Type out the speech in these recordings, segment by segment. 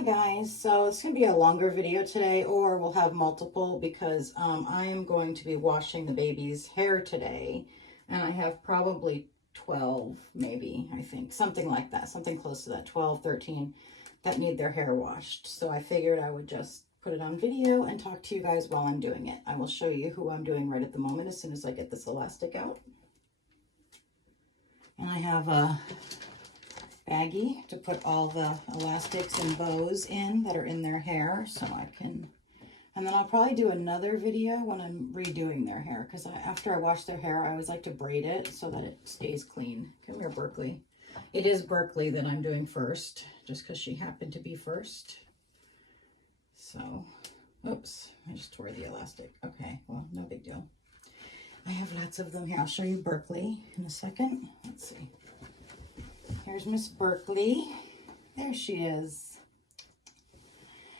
Hi guys, so it's going to be a longer video today, or we'll have multiple because I am going to be washing the baby's hair today, and I have probably 12 maybe, I think, something like that, something close to that, 12, 13 that need their hair washed. So I figured I would just put it on video and talk to you guys while I'm doing it. I will show you who I'm doing right at the moment as soon as I get this elastic out. And I have a baggie to put all the elastics and bows in that are in their hair, so I can, and then I'll probably do another video when I'm redoing their hair, because after I wash their hair I always like to braid it so that it stays clean. Come here, Berkeley. It is Berkeley that I'm doing first, just because she happened to be first. So, oops, I just tore the elastic. Okay, well, no big deal. I have lots of them here. I'll show you Berkeley in a second. Let's see. Here's Miss Berkeley. There she is.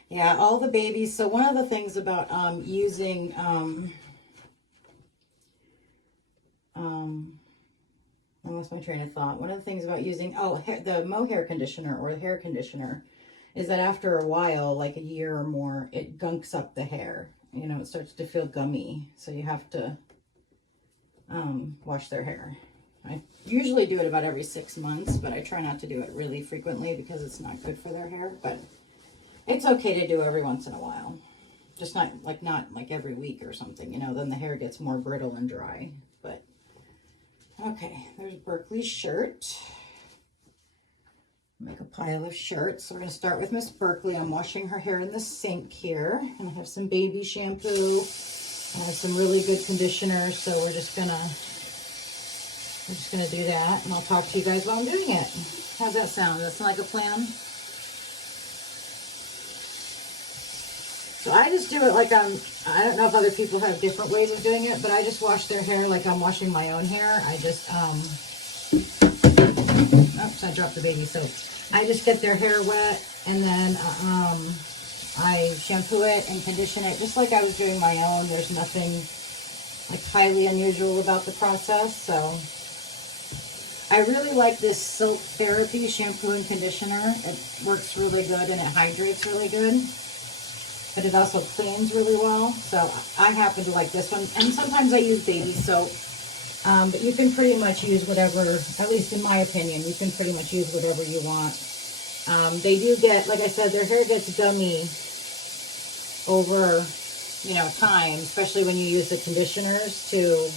Yeah, all the babies. So one of the things about using I lost my train of thought. One of the things about using the mohair conditioner or the hair conditioner is that after a while, like a year or more, it gunks up the hair. You know, it starts to feel gummy. So you have to wash their hair. I usually do it about every 6 months, but I try not to do it really frequently because it's not good for their hair. But it's okay to do every once in a while. Just not like every week or something, you know, then the hair gets more brittle and dry. But okay, there's Berkeley's shirt. Make a pile of shirts. We're going to start with Miss Berkeley. I'm washing her hair in the sink here. And I have some baby shampoo. I have some really good conditioner, so we're just gonna do that, and I'll talk to you guys while I'm doing it. How's that sound? Does that sound like a plan? So I just do it like I don't know if other people have different ways of doing it, but I just wash their hair like I'm washing my own hair. I just, oops, I dropped the baby soap. I just get their hair wet, and then I shampoo it and condition it just like I was doing my own. There's nothing like highly unusual about the process. So I really like this Silk Therapy shampoo and conditioner. It works really good and it hydrates really good, but it also cleans really well. So I happen to like this one, and sometimes I use baby soap, but you can pretty much use whatever, at least in my opinion, you can pretty much use whatever you want. They do get, like I said, their hair gets gummy over, you know, time, especially when you use the conditioners to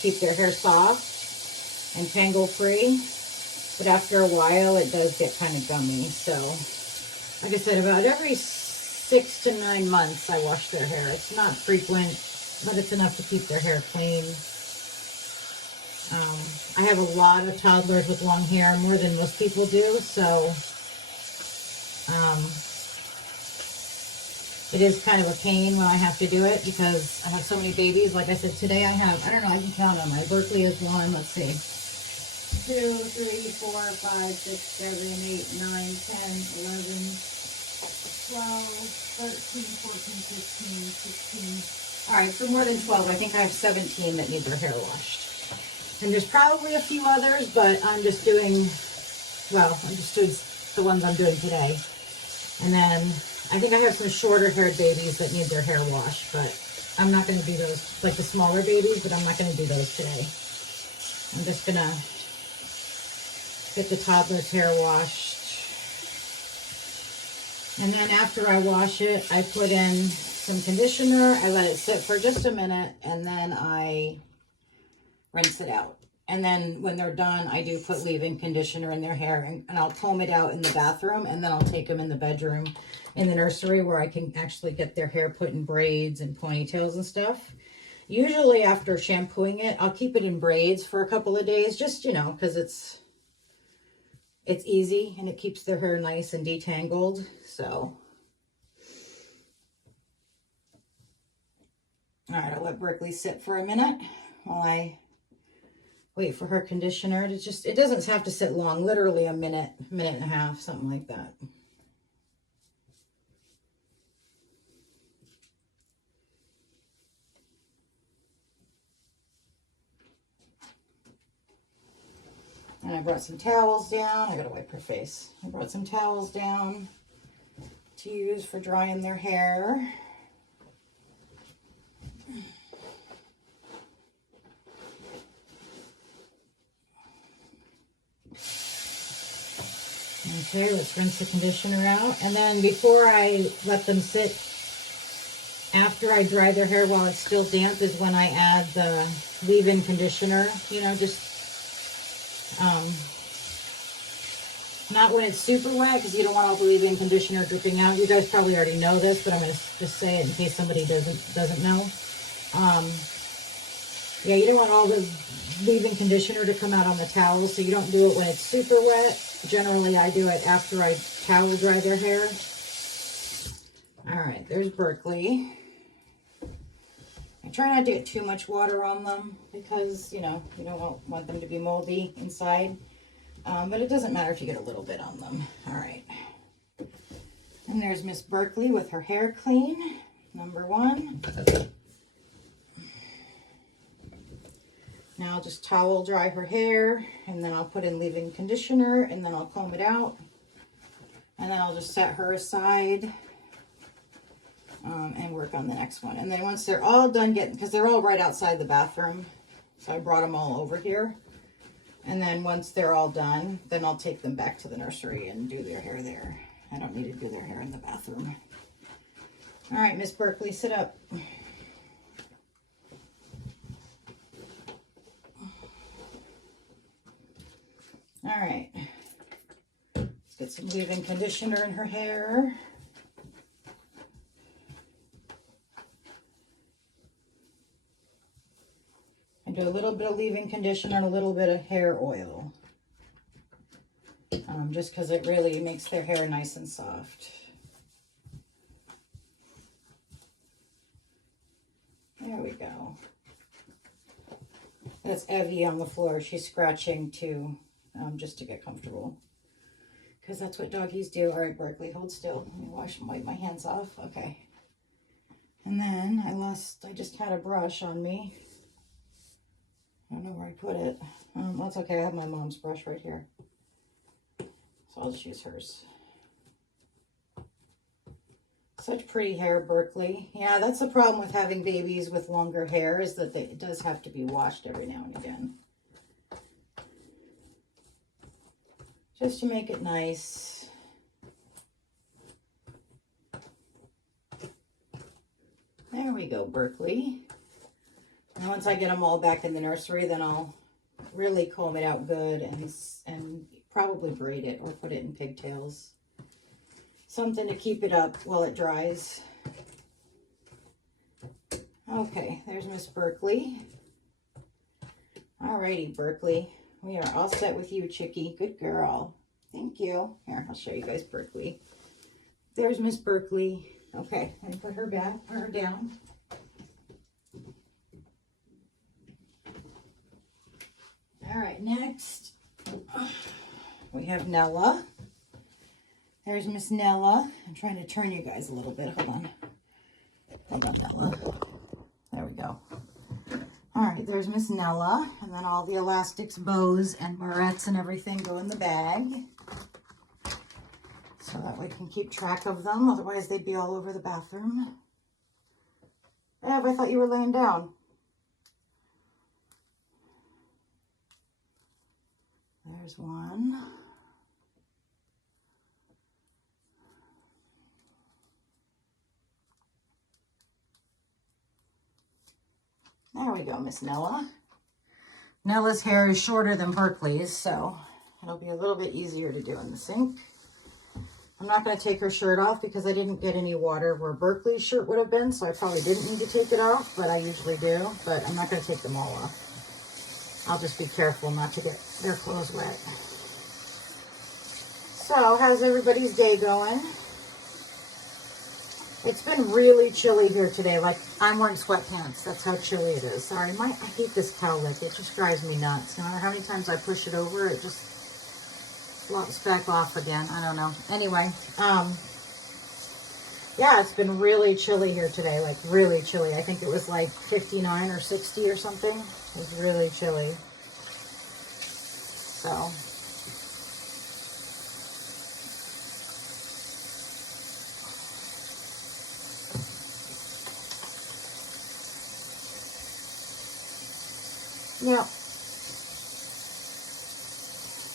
keep their hair soft and tangle free. But after a while, it does get kind of gummy. So, like I said, about every 6 to 9 months, I wash their hair. It's not frequent, but it's enough to keep their hair clean. I have a lot of toddlers with long hair, more than most people do, so it is kind of a pain when I have to do it because I have so many babies. Like I said, today I have, I don't know, I can count them. My Berkeley is one, let's see, 2, 3, 4, 5, 6, 7, 8, 9, 10, 11, 12, 13, 14, 15, 16. All right, so more than 12. I think I have 17 that need their hair washed. And there's probably a few others, but I'm just doing, well, I'm just doing the ones I'm doing today. And then I think I have some shorter haired babies that need their hair washed, but I'm not going to do those, like the smaller babies, but I'm not going to do those today. I'm just going to get the toddler's hair washed. And then after I wash it, I put in some conditioner. I let it sit for just a minute, and then I rinse it out. And then when they're done, I do put leave-in conditioner in their hair, and I'll comb it out in the bathroom, and then I'll take them in the bedroom in the nursery where I can actually get their hair put in braids and ponytails and stuff. Usually after shampooing it, I'll keep it in braids for a couple of days, just, you know, because it's easy and it keeps their hair nice and detangled. So, all right, I'll let Berkeley sit for a minute while I wait for her conditioner to just, it doesn't have to sit long, literally a minute, minute and a half, something like that. And I brought some towels down. I gotta wipe her face. I brought some towels down to use for drying their hair. Okay, let's rinse the conditioner out. And then before I let them sit, after I dry their hair while it's still damp is when I add the leave-in conditioner, you know, just not when it's super wet because you don't want all the leave-in conditioner dripping out. You guys probably already know this, but I'm going to just say it in case somebody doesn't know. Yeah, you don't want all the leave-in conditioner to come out on the towel, so you don't do it when it's super wet. Generally, I do it after I towel dry their hair. All right, there's Berkeley. I try not to get too much water on them because, you know, you don't want them to be moldy inside. But it doesn't matter if you get a little bit on them. All right. And there's Miss Berkeley with her hair clean, number 1. Now I'll just towel dry her hair, and then I'll put in leave-in conditioner, and then I'll comb it out. And then I'll just set her aside and work on the next one. And then once they're all done getting, because they're all right outside the bathroom, so I brought them all over here. And then once they're all done, then I'll take them back to the nursery and do their hair there. I don't need to do their hair in the bathroom. All right, Miss Berkeley, sit up. All right, let's get some leave-in conditioner in her hair. I do a little bit of leave-in conditioner and a little bit of hair oil, just because it really makes their hair nice and soft. There we go. That's Evie on the floor. She's scratching too. Just to get comfortable, because that's what doggies do. All right, Berkeley, hold still. Let me wipe my hands off. Okay. And then I just had a brush on me. I don't know where I put it. That's okay. I have my mom's brush right here, so I'll just use hers. Such pretty hair, Berkeley. Yeah, that's the problem with having babies with longer hair, is that it does have to be washed every now and again, just to make it nice. There we go, Berkeley. And once I get them all back in the nursery, then I'll really comb it out good and probably braid it or put it in pigtails. Something to keep it up while it dries. Okay, there's Miss Berkeley. Alrighty, Berkeley. We are all set with you, Chickie. Good girl. Thank you. Here, I'll show you guys Berkeley. There's Miss Berkeley. Okay, let me put her back, put her down. All right, next we have Nella. There's Miss Nella. I'm trying to turn you guys a little bit. Hold on. Hold on, Nella. There we go. All right, there's Miss Nella, and then all the elastics, bows, and barrettes and everything go in the bag, so that we can keep track of them. Otherwise, they'd be all over the bathroom. Ev, I thought you were laying down. There's one. There we go, Miss Nella. Nella's hair is shorter than Berkeley's, so it'll be a little bit easier to do in the sink. I'm not going to take her shirt off because I didn't get any water where Berkeley's shirt would have been, so I probably didn't need to take it off, but I usually do. But I'm not going to take them all off. I'll just be careful not to get their clothes wet. So, how's everybody's day going? It's been really chilly here today. Like, I'm wearing sweatpants. That's how chilly it is. Sorry, I hate this cowlick. It just drives me nuts. No matter how many times I push it over, it just flops back off again. I don't know. Anyway, yeah, it's been really chilly here today. Like, really chilly. I think it was like 59 or 60 or something. It was really chilly. So yeah,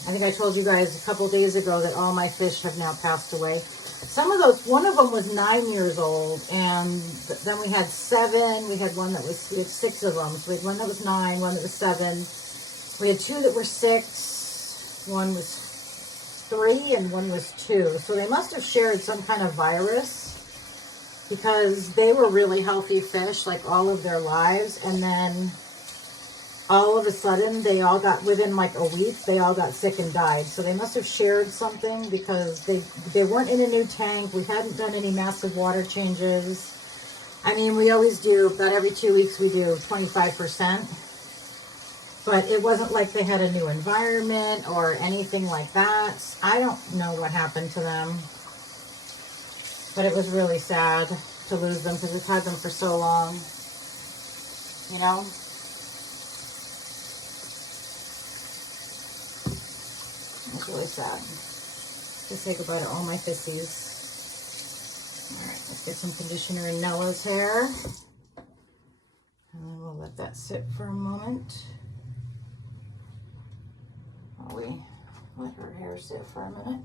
I think I told you guys a couple days ago that all my fish have now passed away. Some of those, one of them was 9 years old, and then we had 7. We had one that was, we had 6 of them. So we had one that was 9, one that was 7. We had 2 that were 6, one was 3, and one was 2. So they must have shared some kind of virus, because they were really healthy fish, like all of their lives. And then all of a sudden, they all got, within like a week, they all got sick and died. So they must have shared something, because they weren't in a new tank. We hadn't done any massive water changes. I mean, we always do, about every 2 weeks we do 25%. But it wasn't like they had a new environment or anything like that. I don't know what happened to them. But it was really sad to lose them, because we've had them for so long. You know? It's really sad. Just say goodbye to all my fissies. Alright, let's get some conditioner in Nella's hair. And then we'll let that sit for a moment. While we let her hair sit for a minute.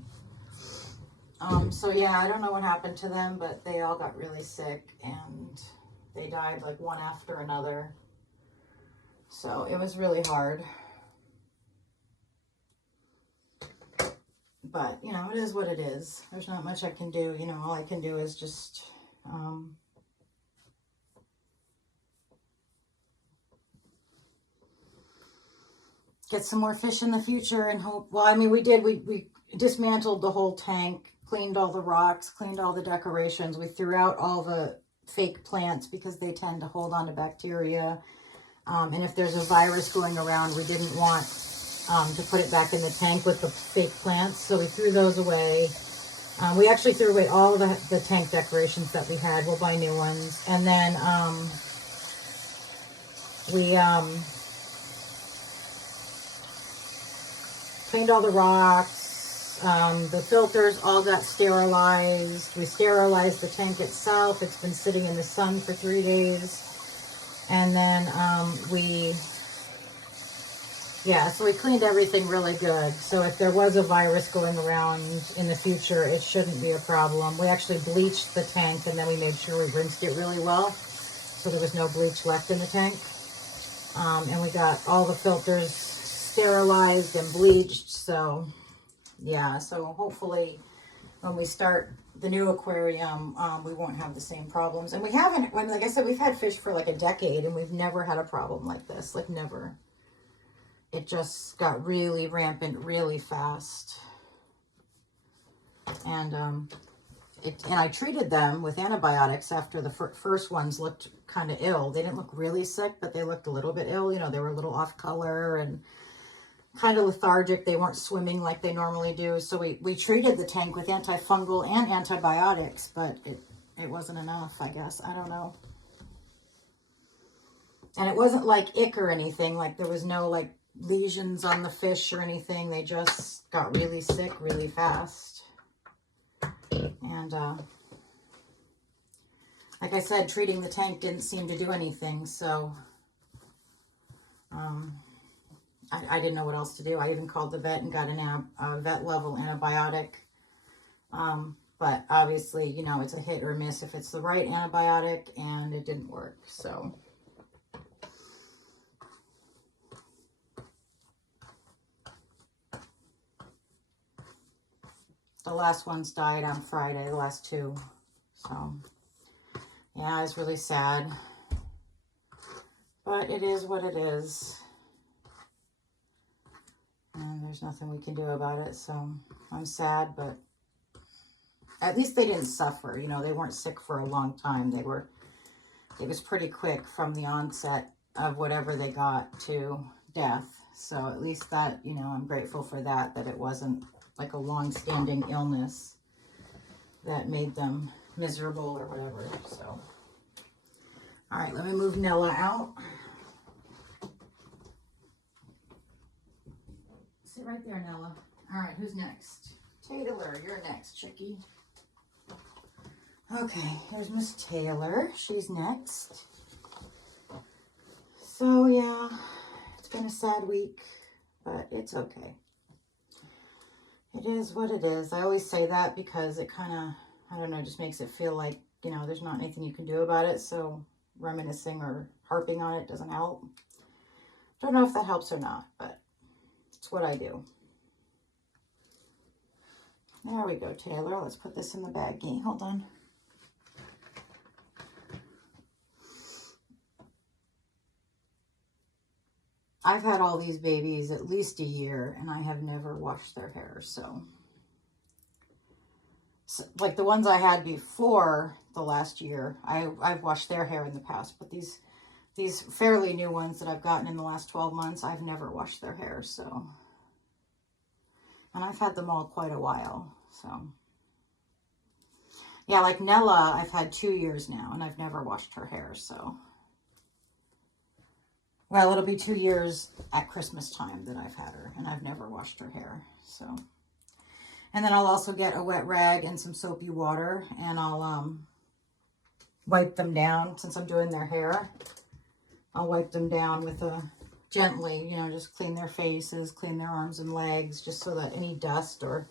So yeah, I don't know what happened to them, but they all got really sick and they died like one after another. So it was really hard. But, you know, it is what it is. There's not much I can do. You know, all I can do is just, get some more fish in the future and hope. Well, I mean, we dismantled the whole tank, cleaned all the rocks, cleaned all the decorations. We threw out all the fake plants because they tend to hold on to bacteria. And if there's a virus going around, we didn't want to put it back in the tank with the fake plants. So we threw those away. We actually threw away all of the tank decorations that we had. We'll buy new ones. And then we cleaned all the rocks. The filters all got sterilized. We sterilized the tank itself. It's been sitting in the sun for 3 days. And then so we cleaned everything really good. So if there was a virus going around in the future, it shouldn't be a problem. We actually bleached the tank, and then we made sure we rinsed it really well, so there was no bleach left in the tank. And we got all the filters sterilized and bleached. So yeah, so hopefully when we start the new aquarium, we won't have the same problems. And we haven't, like I said, we've had fish for like a decade, and we've never had a problem like this, like never. It just got really rampant really fast. And I treated them with antibiotics after the first ones looked kind of ill. They didn't look really sick, but they looked a little bit ill. You know, they were a little off color and kind of lethargic. They weren't swimming like they normally do. So we treated the tank with antifungal and antibiotics, but it wasn't enough, I guess. I don't know. And it wasn't like ick or anything. Like there was no like lesions on the fish or anything. They just got really sick really fast. And like I said, treating the tank didn't seem to do anything. So I didn't know what else to do. I even called the vet and got a vet level antibiotic. But obviously, you know, it's a hit or miss if it's the right antibiotic, and it didn't work. So the last ones died on Friday, the last 2. So yeah, it's really sad. But it is what it is. And there's nothing we can do about it. So I'm sad, but at least they didn't suffer. You know, they weren't sick for a long time. It was pretty quick from the onset of whatever they got to death. So at least that, you know, I'm grateful for that it wasn't like a long-standing illness that made them miserable or whatever. So, all right, let me move Nella out. Sit right there, Nella. All right, who's next? Taylor, you're next, Chicky. Okay, here's Miss Taylor. She's next. So, yeah, it's been a sad week, but it's okay. It is what it is. I always say that because it kind of, I don't know, just makes it feel like, you know, there's not anything you can do about it. So reminiscing or harping on it doesn't help. Don't know if that helps or not, but it's what I do. There we go, Taylor. Let's put this in the baggie. Hold on. I've had all these babies at least a year, and I have never washed their hair. So like the ones I had before the last year, I've washed their hair in the past. But these fairly new ones that I've gotten in the last 12 months, I've never washed their hair. So, and I've had them all quite a while. So, yeah, like Nella, I've had 2 years now, and I've never washed her hair. So. Well, it'll be 2 years at Christmas time that I've had her, and I've never washed her hair, so. And then I'll also get a wet rag and some soapy water, and I'll wipe them down. Since I'm doing their hair, I'll wipe them down with gently, you know, just clean their faces, clean their arms and legs, just so that any dust or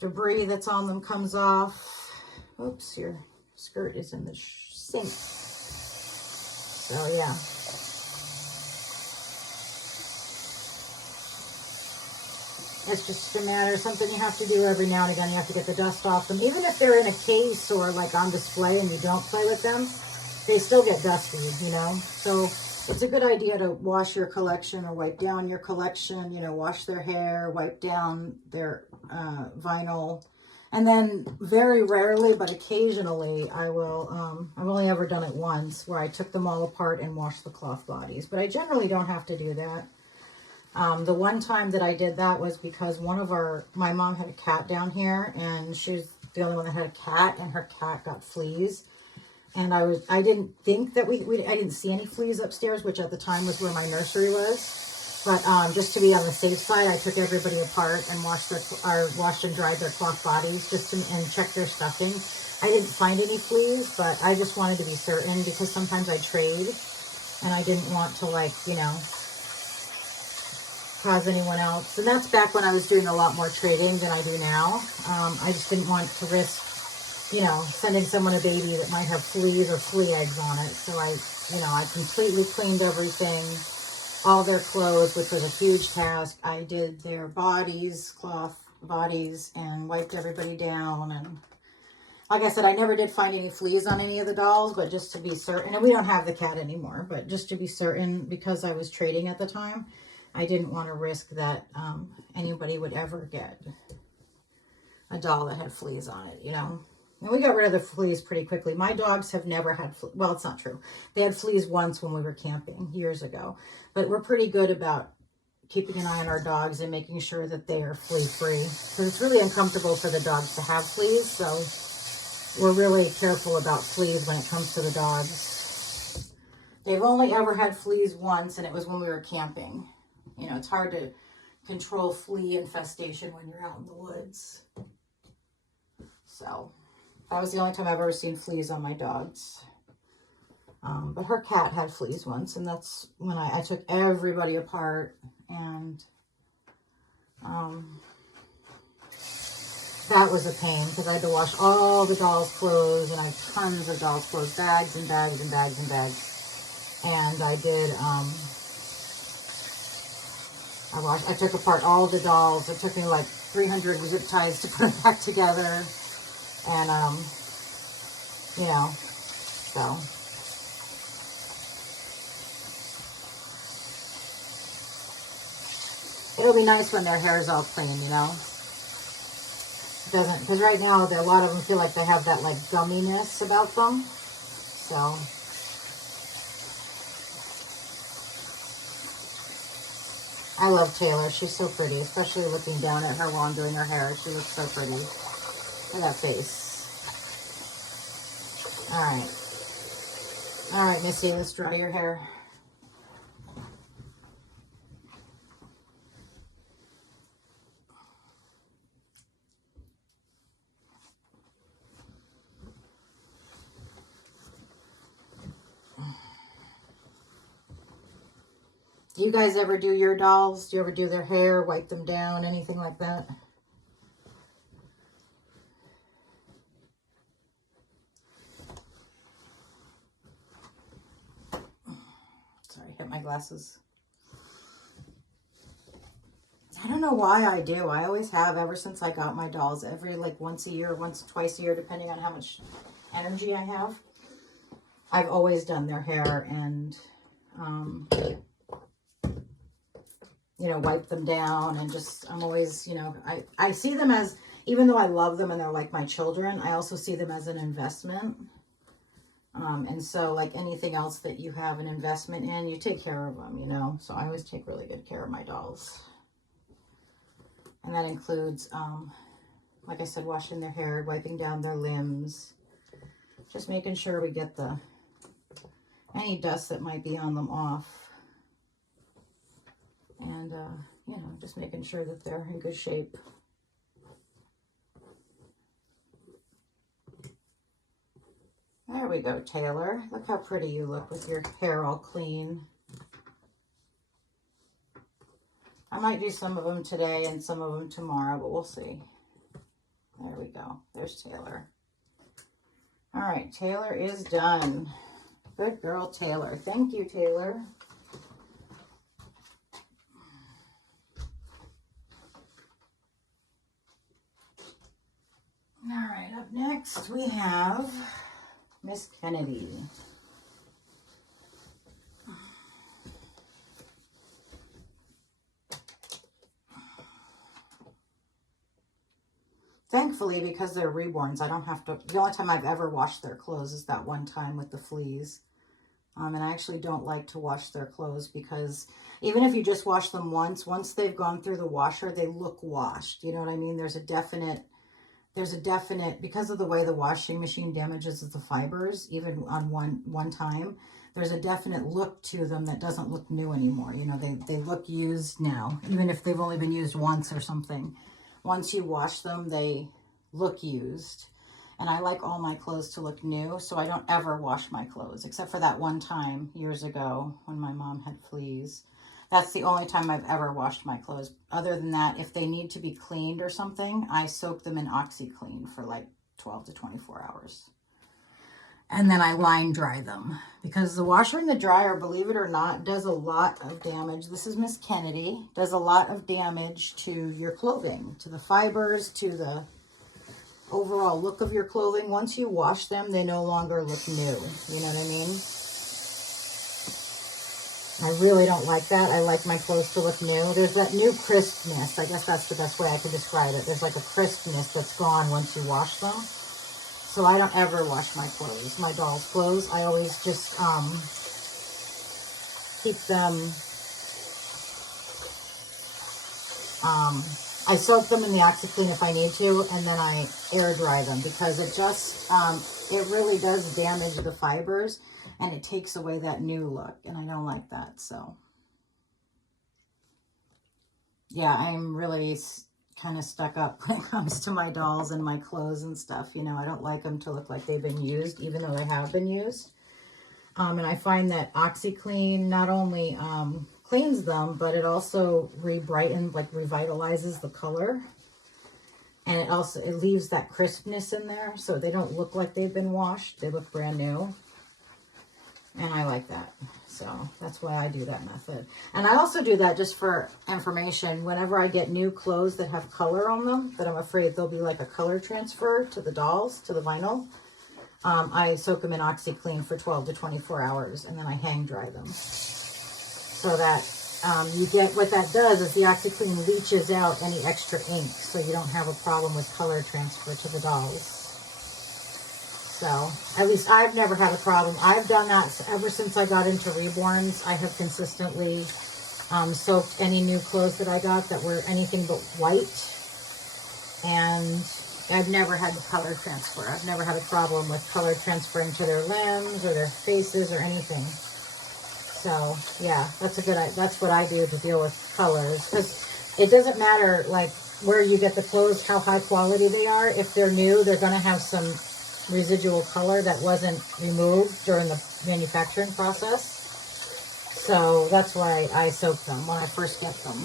debris that's on them comes off. Oops, your skirt is in the sink. So, yeah. It's just a matter of something you have to do every now and again. You have to get the dust off them. Even if they're in a case or like on display and you don't play with them, they still get dusty, you know. So it's a good idea to wash your collection or wipe down your collection, you know, wash their hair, wipe down their vinyl. And then very rarely, but occasionally, I will, I've only ever done it once, where I took them all apart and washed the cloth bodies. But I generally don't have to do that. The one time that I did that was because my mom had a cat down here, and she was the only one that had a cat, and her cat got fleas. And I didn't think that I didn't see any fleas upstairs, which at the time was where my nursery was. But just to be on the safe side, I took everybody apart and washed and dried their cloth bodies and checked their stuffing. I didn't find any fleas, but I just wanted to be certain because sometimes I trade, and I didn't want to, like, you know, cause anyone else. And that's back when I was doing a lot more trading than I do now. I just didn't want to risk, you know, sending someone a baby that might have fleas or flea eggs on it. So I completely cleaned everything, all their clothes, which was a huge task. I did their bodies, cloth bodies, and wiped everybody down. And like I said, I never did find any fleas on any of the dolls, but just to be certain, and we don't have the cat anymore, but just to be certain, because I was trading at the time, I didn't want to risk that anybody would ever get a doll that had fleas on it, you know. And we got rid of the fleas pretty quickly. My dogs have never had fleas. Well, it's not true. They had fleas once when we were camping years ago. But we're pretty good about keeping an eye on our dogs and making sure that they are flea-free. Because it's really uncomfortable for the dogs to have fleas. So we're really careful about fleas when it comes to the dogs. They've only ever had fleas once, and it was when we were camping. You know, it's hard to control flea infestation when you're out in the woods. So that was the only time I've ever seen fleas on my dogs. But her cat had fleas once, and that's when I took everybody apart, and that was a pain because I had to wash all the dolls' clothes, and I had tons of dolls' clothes, bags and bags and bags and bags. And I did, I took apart all the dolls. It took me like 300 zip ties to put them back together. And, you know, so. It'll be nice when their hair is all clean, you know. It doesn't, because right now, a lot of them feel like they have that, like, gumminess about them. So. I love Taylor. She's so pretty, especially looking down at her while I'm doing her hair. She looks so pretty. Look at that face. All right. All right, Missy, let's dry your hair. Do you guys ever do your dolls? Do you ever do their hair, wipe them down, anything like that? Sorry, hit my glasses. I don't know why I do. I always have ever since I got my dolls. Every like once a year, twice a year, depending on how much energy I have. I've always done their hair and, you know, wipe them down and just, I'm always, you know, I see them as, even though I love them and they're like my children, I also see them as an investment. And so like anything else that you have an investment in, you take care of them, you know. So I always take really good care of my dolls. And that includes, like I said, washing their hair, wiping down their limbs, just making sure we get any dust that might be on them off. And, you know, just making sure that they're in good shape. There we go, Taylor. Look how pretty you look with your hair all clean. I might do some of them today and some of them tomorrow, but we'll see. There we go. There's Taylor. All right, Taylor is done. Good girl, Taylor. Thank you, Taylor. All right, up next we have Miss Kennedy. Thankfully, because they're reborns, I don't have to, the only time I've ever washed their clothes is that one time with the fleas. And I actually don't like to wash their clothes because even if you just wash them once they've gone through the washer, they look washed. You know what I mean? There's a definite, because of the way the washing machine damages the fibers, even on one time, there's a definite look to them that doesn't look new anymore. You know, they look used now, even if they've only been used once or something. Once you wash them, they look used. And I like all my clothes to look new, so I don't ever wash my clothes, except for that one time years ago when my mom had fleas. That's the only time I've ever washed my clothes. Other than that, if they need to be cleaned or something, I soak them in OxyClean for like 12 to 24 hours. And then I line dry them. Because the washer and the dryer, believe it or not, does a lot of damage. This is Miss Kennedy. Does a lot of damage to your clothing, to the fibers, to the overall look of your clothing. Once you wash them, they no longer look new. You know what I mean? I really don't like that. I like my clothes to look new. There's that new crispness. I guess that's the best way I could describe it. There's like a crispness that's gone once you wash them. So I don't ever wash my clothes, my doll's clothes. I always just keep them, I soak them in the OxyClean if I need to, and then I air dry them because it just, it really does damage the fibers and it takes away that new look, and I don't like that. So yeah, I'm really kind of stuck up when it comes to my dolls and my clothes and stuff. You know, I don't like them to look like they've been used, even though they have been used. And I find that OxyClean not only cleans them, but it also revitalizes the color. And it leaves that crispness in there, so they don't look like they've been washed. They look brand new. And I like that. So that's why I do that method. And I also do that just for information. Whenever I get new clothes that have color on them, that I'm afraid there'll be like a color transfer to the dolls, to the vinyl, I soak them in OxyClean for 12 to 24 hours, and then I hang dry them. So that you get, what that does is the OxyClean leaches out any extra ink, so you don't have a problem with color transfer to the dolls. So, at least I've never had a problem. I've done that ever since I got into Reborns. I have consistently soaked any new clothes that I got that were anything but white. And I've never had color transfer. I've never had a problem with color transferring to their limbs or their faces or anything. So, yeah, that's what I do to deal with colors. Because it doesn't matter, like, where you get the clothes, how high quality they are. If they're new, they're going to have some residual color that wasn't removed during the manufacturing process. So that's why I soak them when I first get them,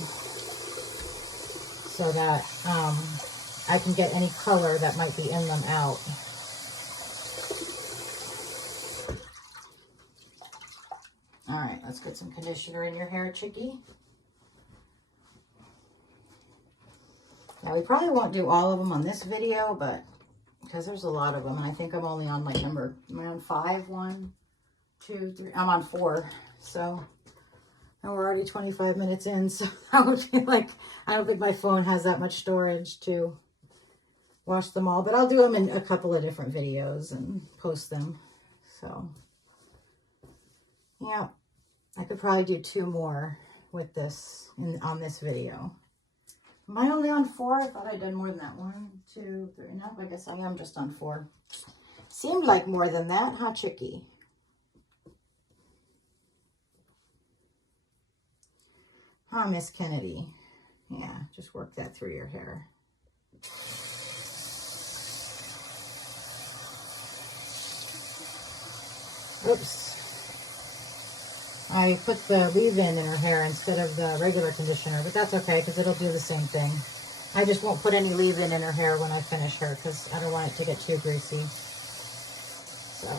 so that I can get any color that might be in them out. All right, let's get some conditioner in your hair, Chicky. Now, we probably won't do all of them on this video, but because there's a lot of them, and I think I'm only on like am I on 5? 1, 2, 3, I'm on 4. So, and we're already 25 minutes in, so I would be like, I don't think my phone has that much storage to wash them all, but I'll do them in a couple of different videos and post them. So, yeah, I could probably do 2 more with this on this video. Am I only on 4? I thought I'd done more than that. 1, 2, 3. No, I guess I am just on 4. Seemed like more than that, huh, Chicky? Huh, Miss Kennedy? Yeah, just work that through your hair. Oops. I put the leave-in in her hair instead of the regular conditioner, but that's okay because it'll do the same thing. I just won't put any leave-in in her hair when I finish her because I don't want it to get too greasy. So,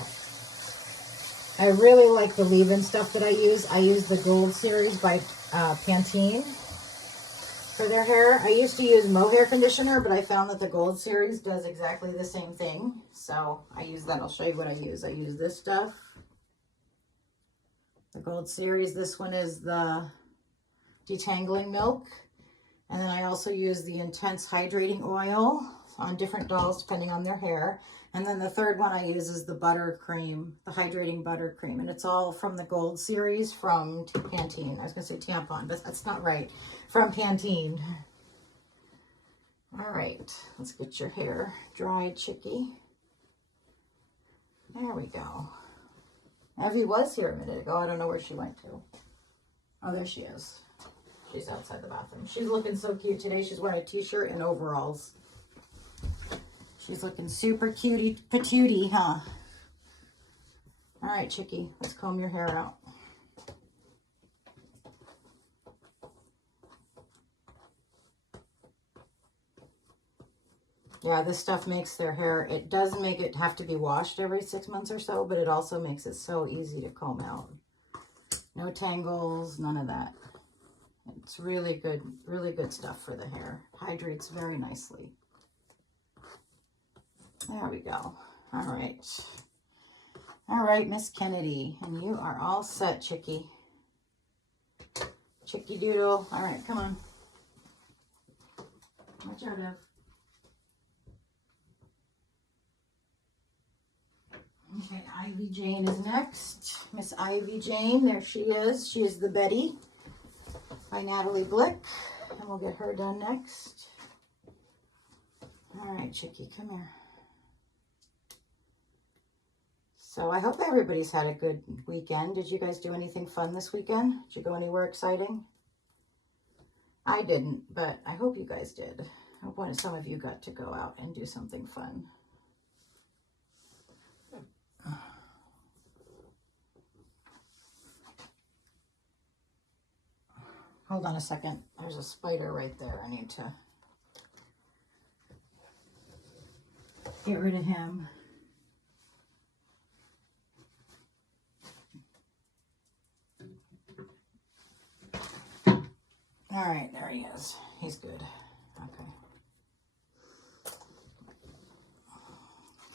I really like the leave-in stuff that I use. I use the Gold Series by Pantene for their hair. I used to use mohair conditioner, but I found that the Gold Series does exactly the same thing. So, I use that. I'll show you what I use. I use this stuff. The Gold Series, this one is the detangling milk. And then I also use the intense hydrating oil on different dolls depending on their hair. And then the third one I use is the buttercream, the hydrating buttercream. And it's all from the Gold Series from Pantene. I was going to say tampon, but that's not right. From Pantene. All right, let's get your hair dried, Chicky. There we go. Evie was here a minute ago. I don't know where she went to. Oh, there she is. She's outside the bathroom. She's looking so cute today. She's wearing a t-shirt and overalls. She's looking super cutie patootie, huh? All right, Chicky, let's comb your hair out. Yeah, this stuff makes their hair, it does make it have to be washed every 6 months or so, but it also makes it so easy to comb out. No tangles, none of that. It's really good stuff for the hair. Hydrates very nicely. There we go. All right. All right, Miss Kennedy, and you are all set, Chicky. Chicky Doodle. All right, come on. Watch out, Ev. Okay, Ivy Jane is next. Miss Ivy Jane, there she is. She is the Betty by Natalie Blick. And we'll get her done next. All right, Chicky, come here. So I hope everybody's had a good weekend. Did you guys do anything fun this weekend? Did you go anywhere exciting? I didn't, but I hope you guys did. I hope some of you got to go out and do something fun. Hold on a second. There's a spider right there. I need to get rid of him. All right, there he is. He's good. Okay.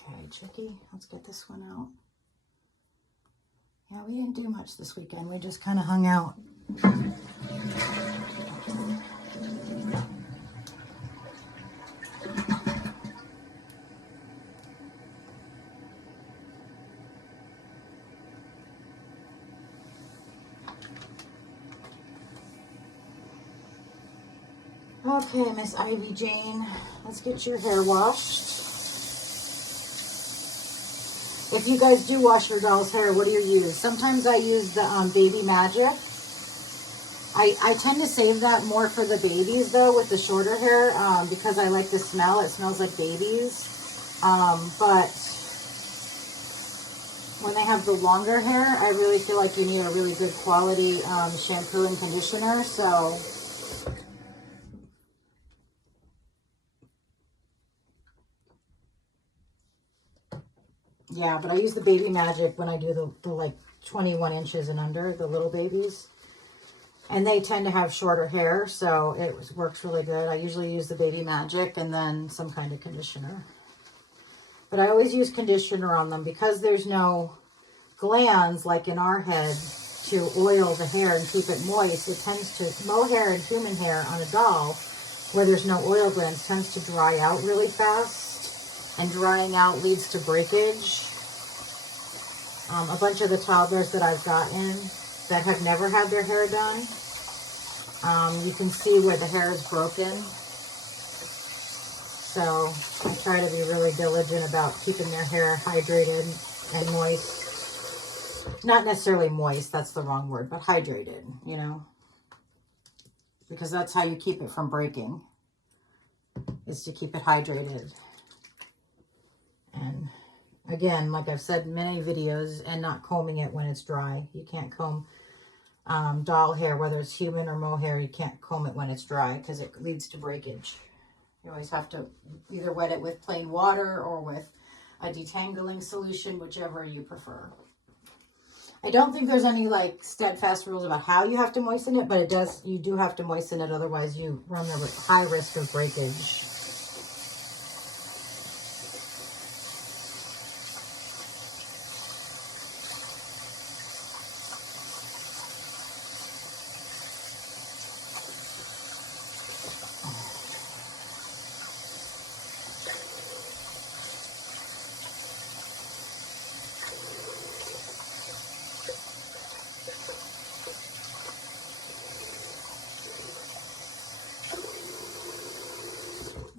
Okay, Chicky, let's get this one out. Yeah, we didn't do much this weekend. We just kind of hung out. Okay, Miss Ivy Jane, let's get your hair washed. If you guys do wash your doll's hair, what do you use? Sometimes I use the Baby Magic. I tend to save that more for the babies, though, with the shorter hair, because I like the smell. It smells like babies. But when they have the longer hair, I really feel like you need a really good quality shampoo and conditioner. So yeah, but I use the Baby Magic when I do the like 21 inches and under, the little babies. And they tend to have shorter hair, so it works really good. I usually use the Baby Magic and then some kind of conditioner. But I always use conditioner on them because there's no glands like in our head to oil the hair and keep it moist. It tends to, mohair and human hair on a doll where there's no oil glands tends to dry out really fast. And drying out leads to breakage. A bunch of the toddlers that I've gotten that have never had their hair done, you can see where the hair is broken. So I try to be really diligent about keeping their hair hydrated and moist. Not necessarily moist, that's the wrong word, but hydrated, you know, because that's how you keep it from breaking, is to keep it hydrated. And again, like I've said in many videos, and not combing it when it's dry. You can't comb doll hair, whether it's human or mohair, you can't comb it when it's dry because it leads to breakage. You always have to either wet it with plain water or with a detangling solution, whichever you prefer. I don't think there's any like steadfast rules about how you have to moisten it, but you do have to moisten it, otherwise you run the high risk of breakage.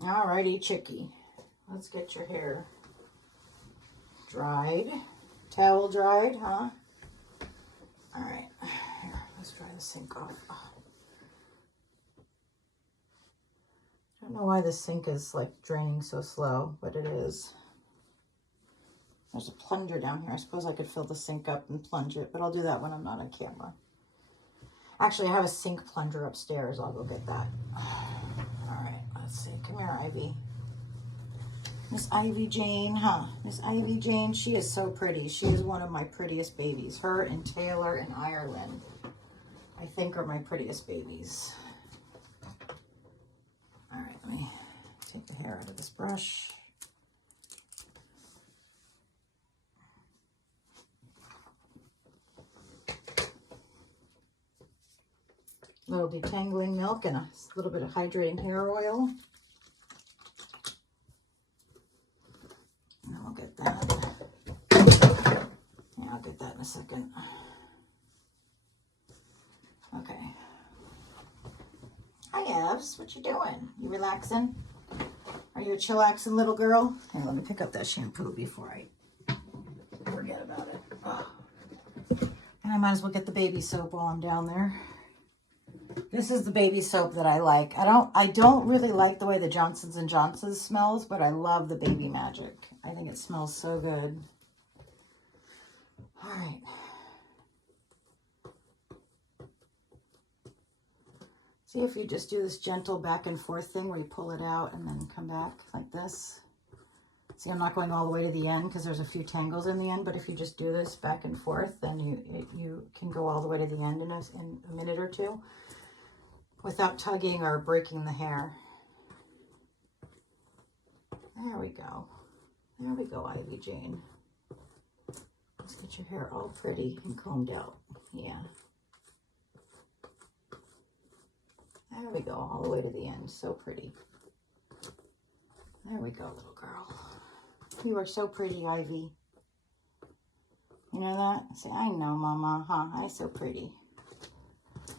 Alrighty, chickie. Let's get your hair dried. Towel dried, huh? Alright. Here, let's dry the sink off. Oh. I don't know why the sink is like draining so slow, but it is. There's a plunger down here. I suppose I could fill the sink up and plunge it, but I'll do that when I'm not on camera. Actually, I have a sink plunger upstairs. I'll go get that. Alright, let's see. Come here, Ivy. Miss Ivy Jane, huh? Miss Ivy Jane, she is so pretty. She is one of my prettiest babies. Her and Taylor and Ireland, I think, are my prettiest babies. All right, let me take the hair out of this brush. A little detangling milk and a little bit of hydrating hair oil. And I'll get that. Yeah, I'll get that in a second. Okay. Hi, Evs. What you doing? You relaxing? Are you a chillaxing little girl? Here, let me pick up that shampoo before I forget about it. Oh. And I might as well get the baby soap while I'm down there. This is the baby soap that I like. I don't really like the way the Johnson's & Johnson's smells, but I love the Baby Magic. I think it smells so good. All right. See if you just do this gentle back and forth thing where you pull it out and then come back like this. See, I'm not going all the way to the end because there's a few tangles in the end, but if you just do this back and forth, then you can go all the way to the end in a minute or two without tugging or breaking the hair. There we go. There we go, Ivy Jane. Let's get your hair all pretty and combed out. Yeah. There we go, all the way to the end. So pretty. There we go, little girl. You are so pretty, Ivy. You know that? Say, I know, Mama, huh? I'm so pretty.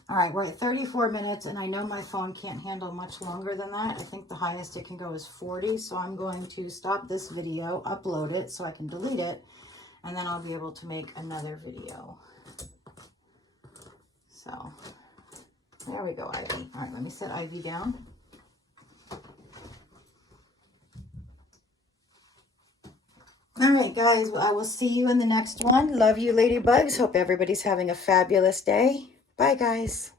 All right, we're at 34 minutes, and I know my phone can't handle much longer than that. I think the highest it can go is 40, so I'm going to stop this video, upload it so I can delete it, and then I'll be able to make another video. So, there we go, Ivy. All right, let me set Ivy down. All right, guys. Well, I will see you in the next one. Love you, ladybugs. Hope everybody's having a fabulous day. Bye, guys.